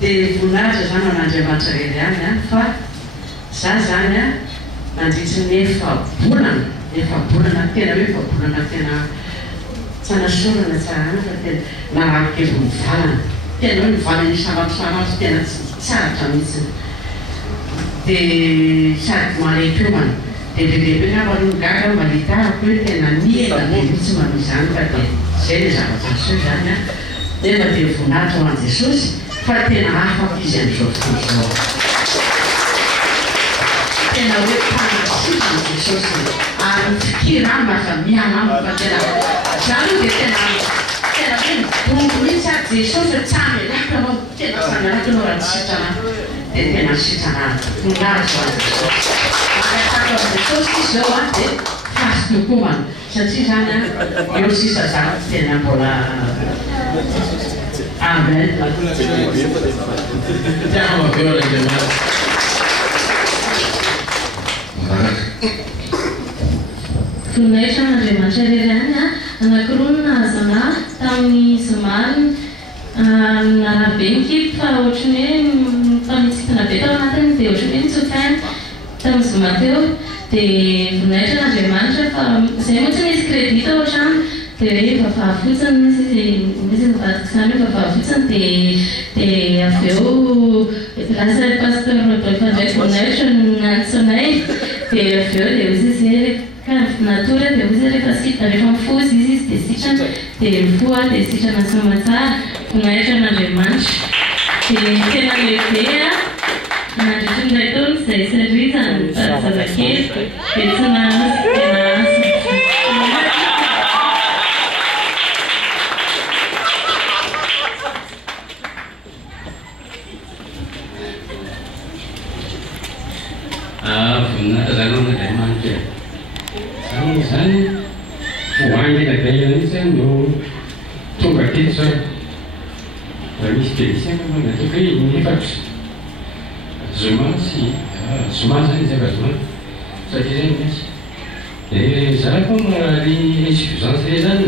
Dia voninahitra zany ho an'Andriamanitra irery ihany fa za zany nandritsy ny efa bolana tena hoe efa bolana tena tsanasorana tsara fa tena nararika evo mivalana tena hoe mivalana isan'andro tena tsaratra mihitsiny dia sady maretomana dia lehibe na aloha gaga malitarako hoe tena niela be mihitsy manao izany fa dia zay le zavatra miseho zany tena dia voninahitra ho an'i Jesosy fa tena afaka izy amin'izao fotoana izao tena hoe mpanisika an'i Jesosy ary fikira aminy fa miana aminy fa tena zany dia tena hoe midombo mihitsy ary Jesosy tsy hamelaka anao tena samelaka anao raha tsy sitrana dia tena sitrana voninahitra ho an'i Jesosy ary atako an'i Jesosy izy zao dia fasy tokomana satria zany eo sisa zany tena mbola amen. Voninahitra n'Andriamanitra irery ihany anankiroa no nahazo anahy tamin'ny zoma narabe mikipy fa ohatrany hoe mpamitsitana be tao anatiny dia ohatrany hoe nitsokainy tamin'ny zoma teo dia voninahitra n'Andriamanitra fa izay moa tsy nisy crédit tao ohatrany dia hoe vaovao fotsiny misy nivadika izany hoe vaovao fotsiny dia avy eo lasa pasteur Rodolphe voninahitra nantsonay dia avy eo dia izy izy natory dia izy rehefa mifozy izy dia sitrana dia mifoa dia sitrana soma tsara voninahitra n'Andriamanitra dia tena lehibe nandritry ny iray taona izay servizany zazakely dia tsy nahazo tena voninahitra zany ao n'Andriamanitra zany voangy nadailana izy no tonga teto zao raha misy delisiana manatoko hoe inefatra zoma zany izy aka zoma satria zany misy dia za koa marary insuffisance re zany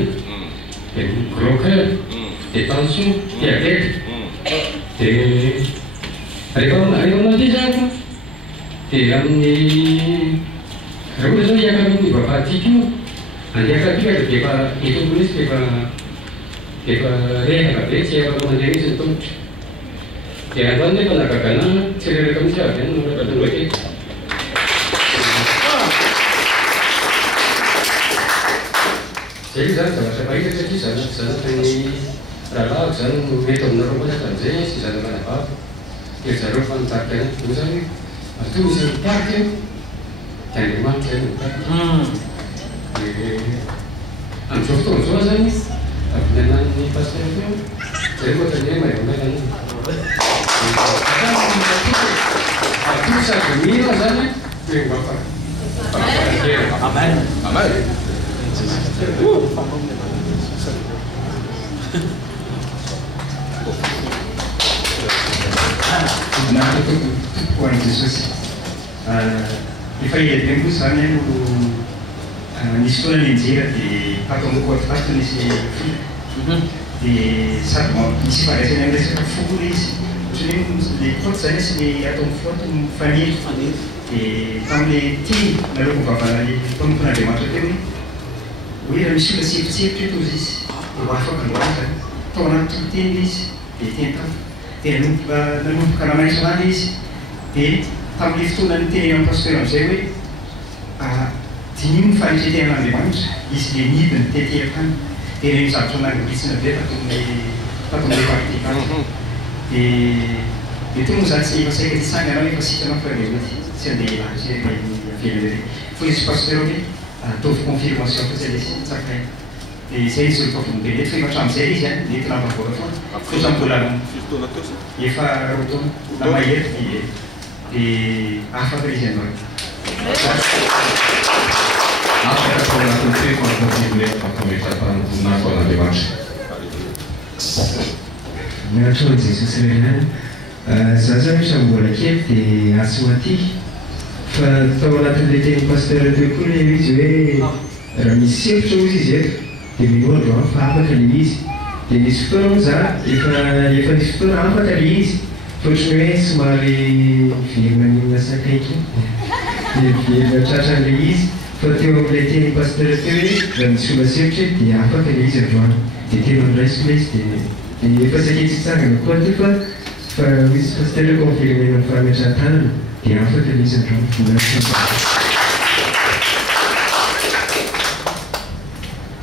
dia gros cœur dia tension diabète dia rehefa mandeha zany dia amin'ny raha ohatra zao hiaka amin'ny vavahatiaka io andeha akapika dia efa etombony izy efa rehaka be tsy afaka mandeha izy ny tongotra dia androany nefa nagagana tsy reraka mihitsy avy any noraka tonga teto zay io zany zavatra mahita satria zanatany rahalaviko zany no mety aminareo koa tamin'izay sy zanak'anavavy dia zareo fanotarika any io zany atoy misy mitarika io dia Andriamanitra zany mitarika amin'izao fotoana zao zany avy nanan'ny pasteur io zay koa tany hoe maivamela any atoy sady mino zany hoe mbafa amen amen ho an'i Jesosy efa elabe moa zany no nisy foana nianjera dia patao koatipaty nisy fila dia sady misy fandraisany amin'ny resaka folo izy ohatrany le foty zany sy le atao mifoty mifaniry dia tamin'le ty naloko vavana tompon'Andriamanitra teo hoe raha misy olona tsipitsipitra eto izy izy dia ho afaka androany zany tao anaty toloteny izy dia tentana dia nanomboka ramaitra anany izy dia tamin'le fotoana ny teny amin'ny pasteur amin'izay hoe dinio ny fanitretehan'Andriamanitra izy le nidiny tetehaka any dia reny zavatra nangritsina be taton'le partikany dia tonga zany tsy efa saika ty sany anao efa sitrana fa revety tsy andeha ilazy avelany fa izy pasteur hoe ataovy confirmation fa zay le sy tsakainy dia zay izy olotavony be mety fa efa hatramin'izay izy any mety nambavoaka foana fosa mbola efa rotaona na mahery dia afaka izy anao afaka ataonatiny teko anatiny fampimetraparany voninahitra ao an'Andriamanitra miaratra ho Jesosy irery za zany rehetra mbola kely dia asomaty fa tao anatin'le teny pasteur teo koa le izy hoe raha misy sevitra ozy izy eto dia minoandro fa afaka le izy dia nisy fotoana moa za efa nisy fotoana afaka le izy fotriny hoe somary verina ninona sakaiky dia verina tratran'le izy fa teo amin'ilay teny pasteur teo hoe raha misy olona sempotra dia afaka le izy androany dia tena andraisiko le izy dia efa saketsy tsangana koa teo fa misy pasteur ko miverimena amin'ny fahametran-tanana dia afaka le izy androany vola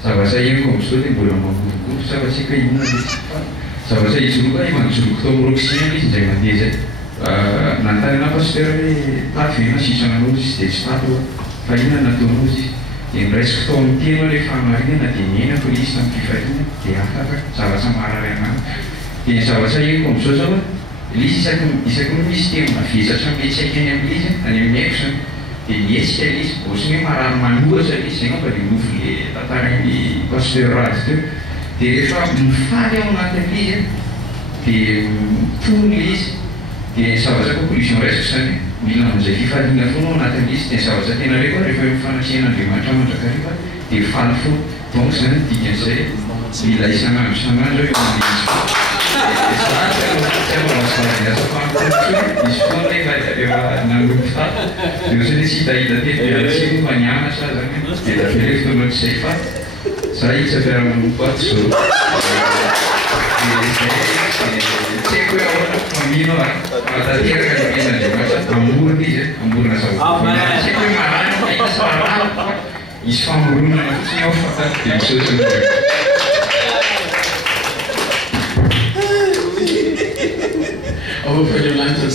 zavatra henoko amin'izao dia mbola magovogovo sabatsika inona le zavatra izy roa koa manjoloko tao roxina izy indray mandeha zay nantanana pasteur hoe tafena sisana izy dia tsy tato fa inona nataonao izy dia niraisiko tao amin'ny teno le fahamarinana dia niainako le izy tamin'ny fifaliana dia afaka zavatra marary anany dia zavatra henoko amin'izao zao le izy isaky no misy tena mavesatra mietsaika any amin'ny izy any amin'ny haiko zany dia nietsika le izy ohatrany hoe marary manohatra le izy zay ngamba dia nofo le tantarany pasteur razy teo dia rehefa mifaly ao anatin'le izy dia tony le izy dia zavatra conclusion raisiko zany mila amin'izay fifaliana foana ao anatin'le izy dia zavatra tena re koa rehefa mifanasian'Andriamanitra mandrakariva dia faly foana donc zany dikan'izay mila isan'andro isan'andro eo amin'le izy izy foana rehefa nanompo tato dia ohatrany tsy hitahita tetsy fa nianatra zany dia dafele fotoana tsy zay fa za itsafiaranompo ato zao tsy haiko hoe ahoana famino matateraka nyen'Andriamanitra amorona izy amorona zavatsy haiko hoe marany mahita sa marany fa izy famoronana fotsiny ao fa dia misaotra Overvaluante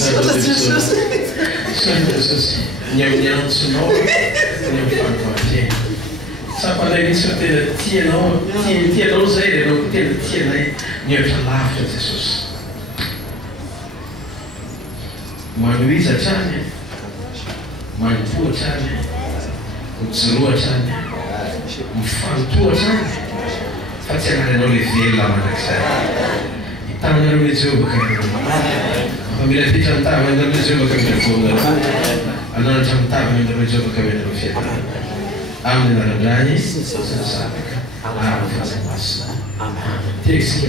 Jesus niamniantsinao niamfankoateny sapanay misy fa tena tianao zay le anao ko tena tianay nievitra lavitra Jesosy manoiza trany manompoatra any mijoroatra any mifanotoatra any fa tsy anaranao le velona mandrakizay hitanareo le Jehovah fa mila pitra mitavana anareo le Jehovah kaminareo anaratra mitavana anareo Jehovah kaminareo fiatana amin'ny anarandrany sy ny sabaka amin'ny fahamasina. Amen. Texte